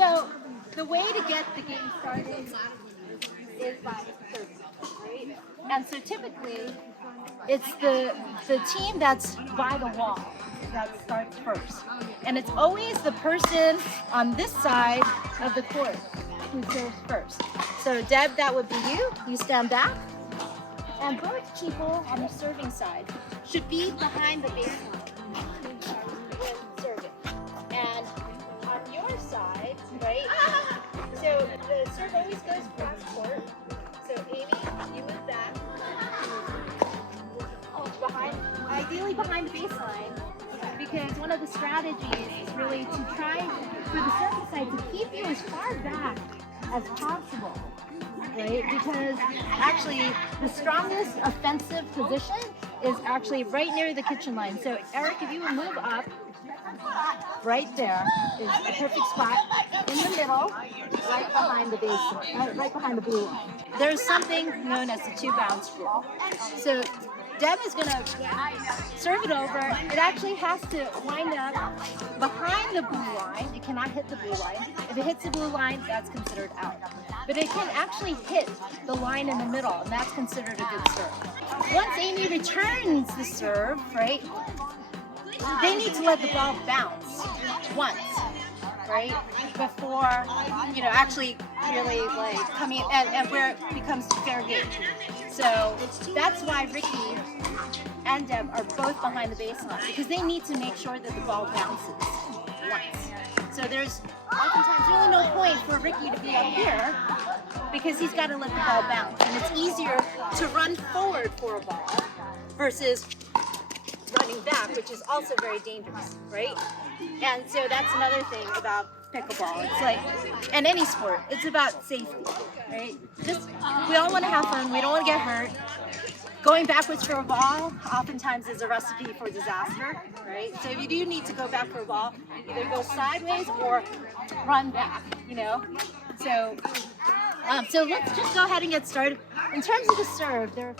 So the way to get the game started is by serving, right? And so typically, it's the team that's by the wall that starts first. And it's always the person on this side of the court who serves first. So Deb, that would be you. You stand back. And both people on the serving side should be behind the baseline when serving. And on your side, right? So the serve always goes cross court. So Amy, you move back. Ideally behind the baseline, because one of the strategies is really to try for the serving side to keep you as far back as possible, right? Because actually the strongest offensive position is actually right near the kitchen line. So Eric, if you would move up, right there is a perfect spot in the middle, right behind the baseline, right behind the blue line. There's something known as the two bounce rule. So Deb is going to serve it over. It actually has to wind up behind the blue line. It cannot hit the blue line. If it hits the blue line, that's considered out. But it can actually hit the line in the middle, and that's considered a good serve. Once Amy returns the serve, right, they need to let the ball bounce once, right, before, actually really like coming and where it becomes fair game. So that's why Ricky and Deb are both behind the baseline, because they need to make sure that the ball bounces once. So there's oftentimes really no point for Ricky to be up here because he's got to let the ball bounce. And it's easier to run forward for a ball versus running back, which is also very dangerous, right? And so that's another thing about pickleball. It's like, and any sport, it's about safety, right? We all want to have fun. We don't want to get hurt. Going backwards for a ball oftentimes is a recipe for disaster, right? So if you do need to go back for a ball, either go sideways or run back, So let's just go ahead and get started. In terms of the serve, there are